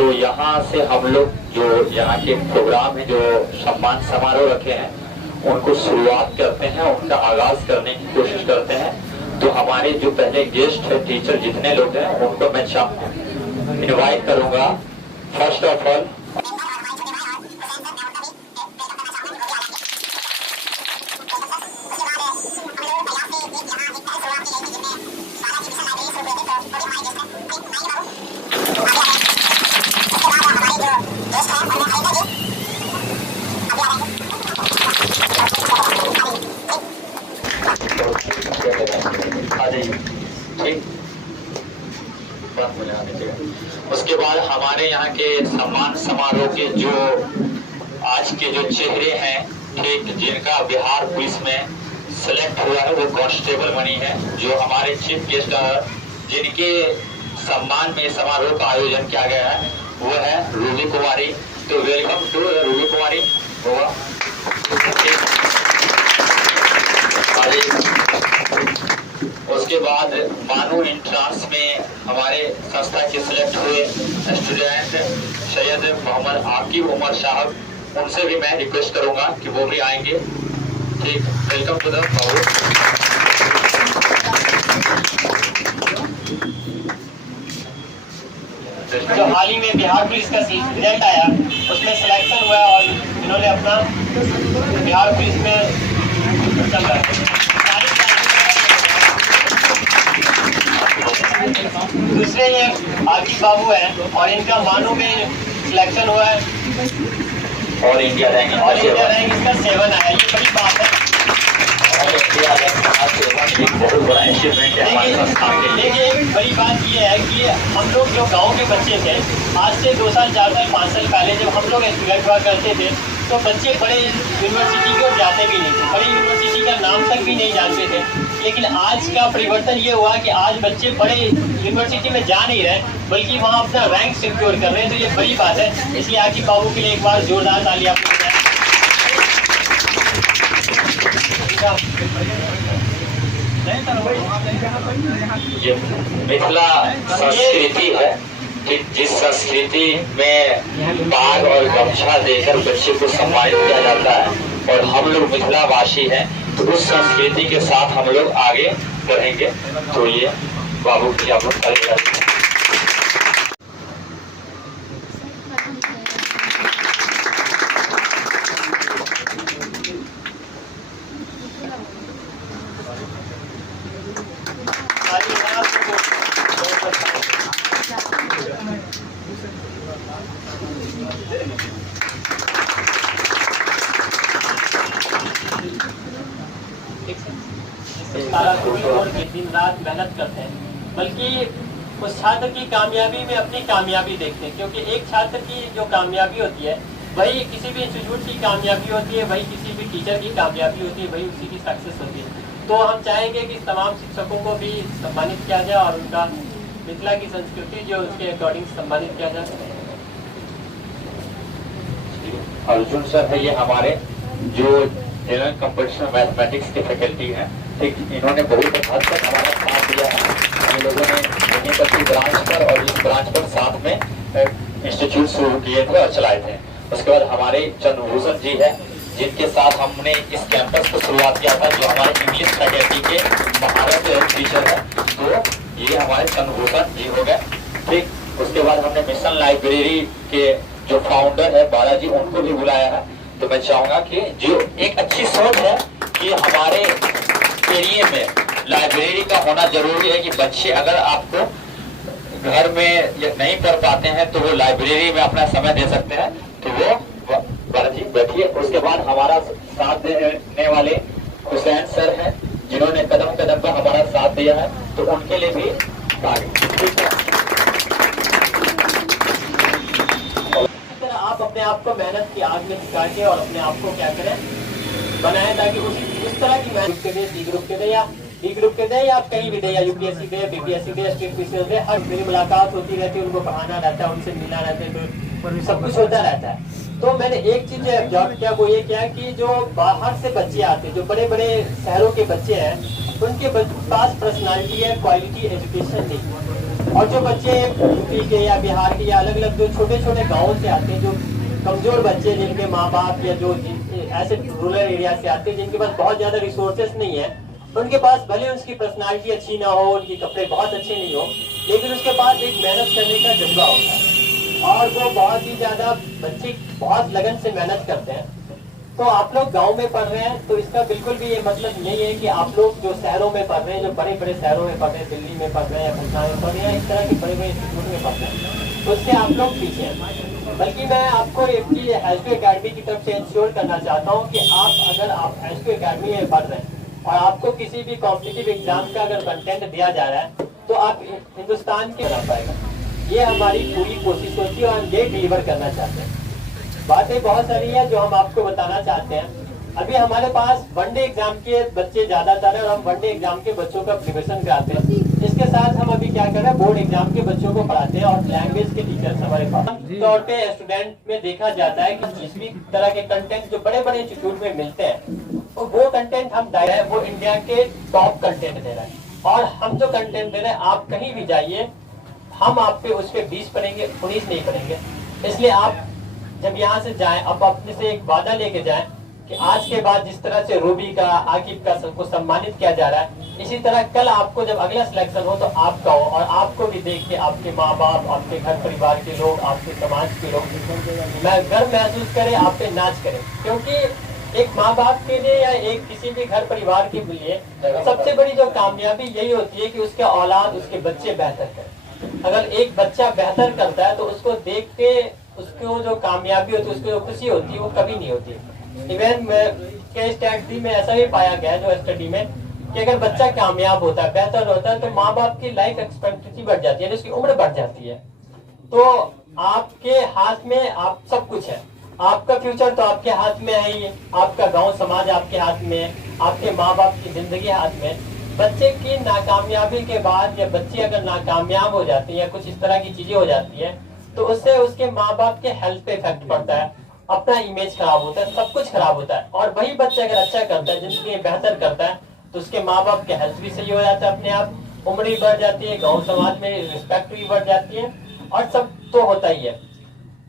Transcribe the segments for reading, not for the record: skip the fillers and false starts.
तो यहाँ से हम लोग जो यहाँ के प्रोग्राम है, जो सम्मान समारोह रखे हैं, उनको शुरुआत करते हैं, उनका आगाज करने की कोशिश करते हैं। तो हमारे जो पहले गेस्ट है, टीचर जितने लोग हैं, उनको मैं इनवाइट करूंगा। फर्स्ट ऑफ ऑल उसके बाद हमारे यहाँ के सम्मान समारोह के जो आज के जो चेहरे हैं, ठीक, जिनका बिहार पुलिस में सेलेक्ट हुआ है, वो कांस्टेबल बनी है, जो हमारे चीफ गेस्ट जिनके सम्मान में समारोह का आयोजन किया गया है, वो है रूबी कुमारी। तो वेलकम टू रूबी कुमारी। उसके बाद मानू इंट्रांस में हमारे संस्था के सिलेक्ट हुए स्टूडेंट सैयद मोहम्मद आकिब उमर साहब, उनसे भी मैं रिक्वेस्ट करूंगा कि वो भी आएंगे। ठीक, वेलकम टू द जो हाल ही में बिहार पुलिस का रिजल्ट आया, उसमें सिलेक्शन हुआ और इन्होंने अपना बिहार पुलिस में चल रहा है। दूसरे ये आकिब बाबू हैं और इनका मानू में सिलेक्शन हुआ है और इंडिया रैंक इसका 7 आया। ये बड़ी बात है। बहुत बड़ा अचीवमेंट है हमारे संस्थान के लिए। देखिए, एक बड़ी बात ये है कि हम लोग जो गांव के बच्चे थे, आज से 2 साल 4 साल 5 साल पहले जब हम लोग स्टूडेंट हुआ करते थे, तो बच्चे बड़े यूनिवर्सिटी को जाते भी नहीं थे, बड़ी यूनिवर्सिटी का नाम तक भी नहीं जानते थे। लेकिन आज का परिवर्तन ये हुआ कि आज बच्चे बड़े यूनिवर्सिटी में जा नहीं रहे, बल्कि वहाँ अपना रैंक सिक्योर कर रहे हैं। तो ये बड़ी बात है। इसलिए आकिब बाबू के लिए एक बार जोरदार ताली आप लोग। ये मिथिला संस्कृति है, जिस संस्कृति में बाग और गमछा देकर बच्चे को सम्मानित किया जाता है, और हम लोग मिथिलावासी हैं, तो उस संस्कृति के साथ हम लोग आगे बढ़ेंगे। तो ये बाबू की आप लोग करेंगे। दिन रात मेहनत करते हैं, बल्कि उस छात्र की कामयाबी में अपनी कामयाबी देखते हैं। क्योंकि एक छात्र की जो कामयाबी होती है, वही किसी भी इंस्टीट्यूट की कामयाबी होती है, वही किसी भी टीचर की कामयाबी होती है, वही उसी की सक्सेस होती है। तो हम चाहेंगे कि तमाम शिक्षकों को भी सम्मानित किया जाए और उनका मिथिला की संस्कृति जो उसके अकॉर्डिंग सम्मानित किया जाए। अर्जुन सर है, ये हमारे जो जनरल कंपटीशन मैथमेटिक्स के फैकल्टी हैं, ठीक, इन्होंने बहुत हद तक हमारा साथ दिया है। हम लोगों ने यूनिवर्सिटी ब्रांच पर और इस ब्रांच पर साथ में इंस्टीट्यूट शुरू किए थे और चलाए थे। उसके बाद हमारे चंद्रभूषण जी है, जिनके साथ हमने इस कैंपस को शुरुआत किया था, जो हमारे इंग्लिश फैकल्टी के महारत टीचर है। तो ये हमारे चंद्रभूषण जी हो गए। ठीक, उसके बाद हमने मिशन लाइब्रेरी के जो फाउंडर है बालाजी, उनको भी बुलाया है। तो मैं चाहूंगा कि जो एक अच्छी सोच है कि हमारे एरिया में लाइब्रेरी का होना जरूरी है, कि बच्चे अगर आपको घर में नहीं कर पाते हैं तो वो लाइब्रेरी में अपना समय दे सकते हैं। तो वो बालाजी बैठिए। उसके बाद हमारा साथ देने वाले हुसैन सर हैं, जिन्होंने कदम कदम पर हमारा साथ दिया है, तो उनके लिए भी आप अपने आप को मेहनत की आग में सिखा के और अपने आप को क्या करें बनाएं, ताकि उस तरह की मेहनत के दे, सी ग्रुप के दे या डी ग्रुप के दे, या आप कहीं भी दे, या यूपीएससी दे, बीपीएससी दे, स्टेट पीसीएस दे, हर मेरी मुलाकात होती रहती है, उनको पढ़ाना रहता है, उनसे मिलना रहता है, सब कुछ होता रहता है। तो मैंने एक चीज ऑब्जर्व किया, वो ये क्या कि जो बाहर से बच्चे आते हैं, जो बड़े बड़े शहरों के बच्चे हैं, उनके पास पर्सनालिटी है, क्वालिटी एजुकेशन नहीं। और जो बच्चे यूपी के या बिहार के या अलग अलग जो छोटे छोटे गाँव से आते हैं, जो कमजोर बच्चे जिनके माँ बाप या जो ऐसे रूरल एरिया से आते हैं जिनके पास बहुत ज्यादा रिसोर्सेस नहीं है, उनके पास भले उसकी पर्सनालिटी अच्छी ना हो, उनके कपड़े बहुत अच्छे नहीं हो, लेकिन उसके पास एक मेहनत करने का जज्बा होता है और वो बहुत ही ज्यादा बच्चे बहुत लगन से मेहनत करते हैं। तो आप लोग गांव में पढ़ रहे हैं तो इसका बिल्कुल भी ये मतलब नहीं है कि आप लोग जो शहरों में पढ़ रहे हैं, जो बड़े बड़े शहरों में पढ़ रहे हैं, दिल्ली में पढ़ रहे हैं या पटना में पढ़ रहे हैं, इस तरह के बड़े बड़े इंस्टीट्यूट में पढ़ रहे हैं, तो उससे आप लोग पीछे हैं। बल्कि मैं आपको एक चीज एचपी अकेडमी की तरफ से इंश्योर करना चाहता हूँ कि अगर आप एचपी अकेडमी में पढ़ रहे हैं और आपको किसी भी कॉम्पिटिटिव एग्जाम का अगर कंटेंट दिया जा रहा है तो आप हिंदुस्तान के बना पाएगा। ये हमारी पूरी कोशिश होती है और हम ये डिलीवर करना चाहते हैं। बातें बहुत सारी है जो हम आपको बताना चाहते हैं। अभी हमारे पास वनडे एग्जाम के बच्चे ज्यादातर है और हम वनडे एग्जाम के बच्चों का प्रिपरेशन कराते हैं। इसके साथ हम अभी क्या कर रहे हैं, बोर्ड एग्जाम के बच्चों को पढ़ाते हैं और लैंग्वेज के टीचर्स हमारे पास तौर पे स्टूडेंट में देखा जाता है कि जिस भी तरह के कंटेंट जो बड़े बड़े इंस्टीट्यूट में मिलते हैं तो वो कंटेंट हम दे रहे हैं, वो इंडिया के टॉप कंटेंट दे रहे हैं। और हम जो कंटेंट दे रहे हैं, आप कहीं भी जाइए, हम आप पे उस पर 20 पढ़ेंगे, 19 नहीं पढ़ेंगे। इसलिए आप जब यहाँ से जाएं, अब अपने से एक वादा लेके जाएं कि आज के बाद जिस तरह से रूबी का, आकिब का सबको सम्मानित किया जा रहा है, इसी तरह कल आपको जब अगला सिलेक्शन हो तो आपका हो और आपको भी देख के आपके माँ बाप, आपके घर परिवार के लोग, आपके समाज के लोग मैं गर्व महसूस करें, आप पे नाच करें। क्योंकि एक माँ बाप के लिए या एक किसी भी घर परिवार के लिए सबसे बड़ी जो कामयाबी यही होती है कि उसके औलाद, उसके बच्चे बेहतर करें। अगर एक बच्चा बेहतर करता है तो उसको देख के उसको जो कामयाबी होती है, उसको जो खुशी होती है, वो कभी नहीं होती। इवन के स्टडी में ऐसा भी पाया गया है, जो स्टडी में, कि अगर बच्चा कामयाब होता है, बेहतर होता है, तो माँ बाप की लाइफ एक्सपेक्टेंसी बढ़ जाती है, उसकी उम्र बढ़ जाती है। तो आपके हाथ में आप सब कुछ है, आपका फ्यूचर तो आपके हाथ में है ही, आपका गांव समाज आपके हाथ में है, आपके माँ बाप की जिंदगी हाथ में। बच्चे की नाकामयाबी के बाद या बच्चे अगर नाकामयाब हो जाती है या कुछ इस तरह की चीजें हो जाती है तो उससे उसके माँ बाप के हेल्थ पे इफेक्ट पड़ता है, अपना इमेज खराब होता है, सब कुछ खराब होता है। और वही बच्चा अगर अच्छा करता है, जिंदगी में बेहतर करता है, तो उसके माँ बाप के हेल्थ भी सही हो जाता है, अपने आप उम्र भी बढ़ जाती है, गाँव समाज में रिस्पेक्ट भी बढ़ जाती है और सब तो होता ही है।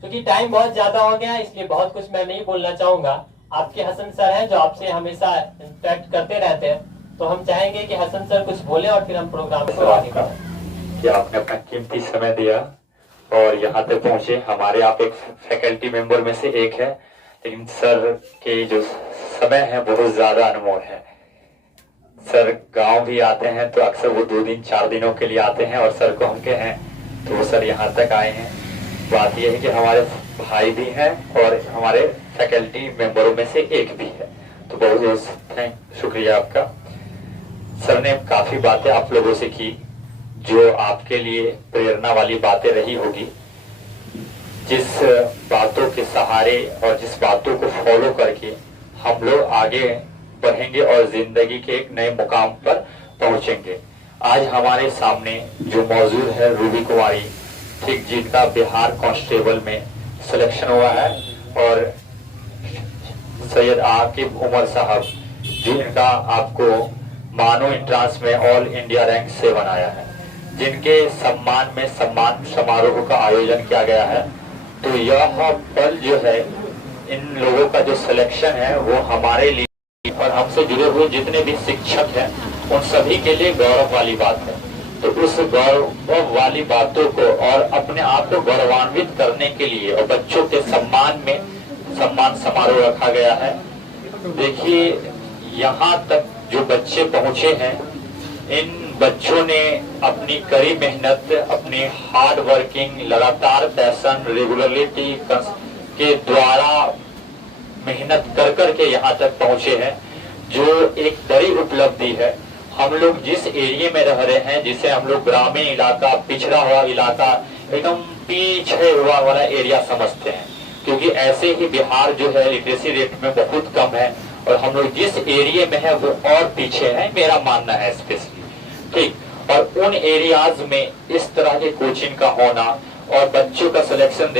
क्योंकि टाइम बहुत ज्यादा हो गया है, इसलिए बहुत कुछ मैं नहीं बोलना चाहूंगा। आपके हसन सर हैं जो आपसे हमेशा इंटरेक्ट करते रहते हैं, तो हम चाहेंगे कि हसन सर कुछ बोले और फिर हम प्रोग्राम को आगे बढ़ाएं। कि आपने अपना कीमती समय दिया और यहाँ तक पहुंचे। हमारे आप एक फैकल्टी मेंबर में से एक है, लेकिन सर के जो समय है बहुत ज्यादा अनमोल है। सर गांव भी आते हैं तो अक्सर वो 2 दिन 4 दिनों के लिए आते हैं और सर को हम कहें हैं तो वो सर यहाँ तक आए हैं। बात यह है कि हमारे भाई भी हैं और हमारे फैकल्टी मेंबरों में से एक भी है, तो बहुत बहुत शुक्रिया आपका। सर ने काफी बातें आप लोगों से की जो आपके लिए प्रेरणा वाली बातें रही होगी। जिस बातों के सहारे और जिस बातों को फॉलो करके हम लोग आगे बढ़ेंगे और जिंदगी के एक नए मुकाम पर पहुंचेंगे। आज हमारे सामने जो मौजूद है रूबी कुमारी, ठीक, जिनका बिहार कांस्टेबल में सिलेक्शन हुआ है, और सैयद आकिब उमर साहब जिनका आपको मानो एंट्रांस में ऑल इंडिया रैंक से बनाया है, जिनके सम्मान में सम्मान समारोह का आयोजन किया गया है। तो यह पल जो है, इन लोगों का जो सिलेक्शन है वो हमारे लिए और हमसे जुड़े हुए जितने भी शिक्षक हैं उन सभी के लिए गौरव वाली बात है। तो उस गौरव वाली बातों को और अपने आप को गौरवान्वित करने के लिए और बच्चों के सम्मान में सम्मान समारोह रखा गया है। देखिए, यहाँ तक जो बच्चे पहुंचे हैं, इन बच्चों ने अपनी कड़ी मेहनत, अपनी हार्ड वर्किंग, लगातार पैशन, रेगुलरिटी के द्वारा मेहनत कर करके यहाँ तक पहुंचे हैं, जो एक बड़ी उपलब्धि है। हम लोग जिस एरिया में रह रहे हैं, जिसे हम लोग ग्रामीण इलाका, पिछड़ा हुआ इलाका, एकदम पीछे हुआ वाला एरिया समझते हैं, क्योंकि ऐसे ही बिहार जो है लिटरेसी रेट में बहुत कम है और हम लोग जिस एरिया में है वो और पीछे है, मेरा मानना है स्पेशली, ठीक। और उन एरियाज में इस तरह के कोचिंग का होना और बच्चों का सिलेक्शन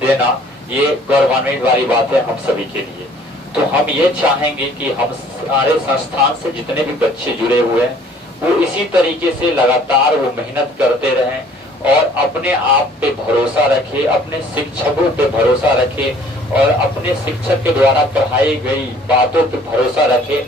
देना ये गौरवान्वित वाली बात है हम सभी के लिए। तो हम ये चाहेंगे कि हम हमारे संस्थान से जितने भी बच्चे जुड़े हुए हैं वो इसी तरीके से लगातार वो मेहनत करते रहें और अपने आप पे भरोसा रखे, अपने शिक्षकों पे भरोसा रखे और अपने शिक्षक के द्वारा पढ़ाई गई बातों पे भरोसा रखे।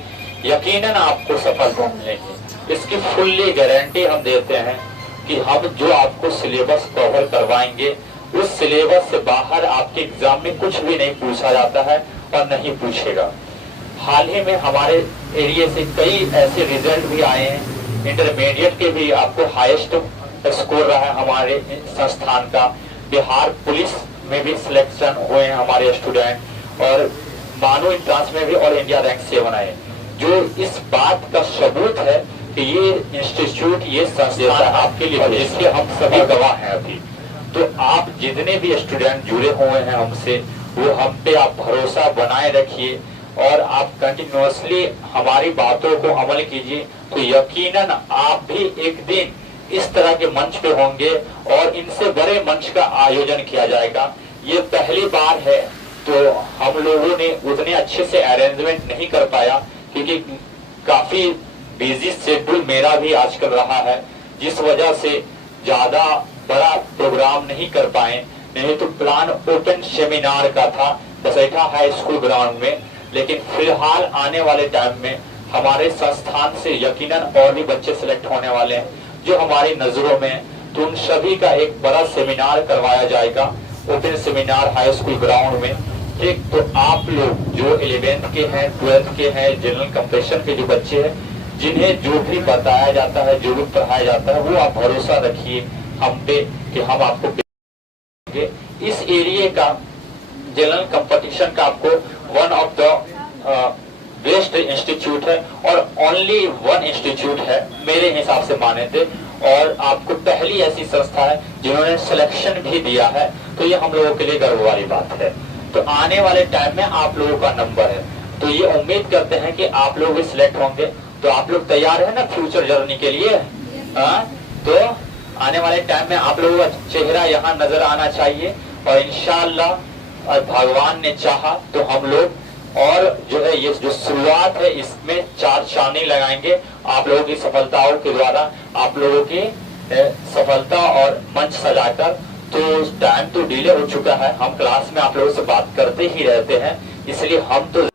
यकीनन आपको सफलता मिलेगी, इसकी फुल्ली गारंटी हम देते हैं कि हम जो आपको सिलेबस कवर करवाएंगे उस सिलेबस से बाहर आपके एग्जाम में कुछ भी नहीं पूछा जाता है और नहीं पूछेगा। हाल ही में हमारे एरिया से कई ऐसे रिजल्ट भी आए हैं, इंटरमीडिएट के भी आपको हाईएस्ट स्कोर रहा है हमारे संस्थान का। बिहार पुलिस में भी सिलेक्शन हुए हैं हमारे स्टूडेंट और मानो एंट्रेंस में भी ऑल इंडिया रैंक 7 आए, जो इस बात का सबूत है कि ये इंस्टीट्यूट, ये संस्थान आपके लिए, जिसके हम सभी गवाह हैं अभी। तो आप जितने भी स्टूडेंट जुड़े हुए हैं हमसे, वो हम पे आप भरोसा बनाए रखिए और आप कंटिन्यूअसली हमारी बातों को अमल कीजिए, तो यकीनन आप भी एक दिन इस तरह के मंच पे होंगे और इनसे बड़े मंच का आयोजन किया जाएगा। ये पहली बार है, तो हम लोगों ने उतने अच्छे से अरेंजमेंट नहीं कर पाया क्योंकि काफी बिजी शेड्यूल मेरा भी आजकल रहा है, जिस वजह से ज्यादा बड़ा प्रोग्राम नहीं कर पाए। नहीं तो प्लान ओपन सेमिनार का था बसैठा हाई स्कूल ग्राउंड में, लेकिन फिलहाल आने वाले टाइम में हमारे संस्थान से यकीनन और भी बच्चे सिलेक्ट होने वाले हैं जो हमारी नजरों में, तो उन सभी का एक बड़ा सेमिनार करवाया जाएगा open seminar high school ground में। ठीक, तो आप लोग जो 11th के हैं, 12th के हैं, जनरल कंपटीशन के जो बच्चे हैं, जिन्हें जो भी बताया जाता है, जो भी पढ़ाया जाता है, वो आप भरोसा रखिए हम पे कि हम आपको इस एरिया का जनरल कंपटीशन का आपको one of the best institute है और ओनली वन इंस्टीट्यूट है मेरे हिसाब से माने थे, और आपको पहली ऐसी संस्था है जिन्होंने सिलेक्शन भी दिया है, तो ये हम लोगों के लिए गर्व वाली बात है। तो आने वाले टाइम में आप लोगों का नंबर है, तो ये उम्मीद करते हैं कि आप लोग भी सिलेक्ट होंगे। तो आप लोग तैयार है ना फ्यूचर जर्नी के लिए? तो आने वाले टाइम में आप लोगों का चेहरा यहाँ नजर आना चाहिए और इंशाअल्लाह भगवान ने चाहा तो हम लोग और जो है ये जो शुरुआत है इसमें 4 चांदी लगाएंगे आप लोगों की सफलताओं के द्वारा, आप लोगों की सफलता और मंच सजाकर। तो टाइम तो डिले हो चुका है, हम क्लास में आप लोगों से बात करते ही रहते हैं, इसलिए हम तो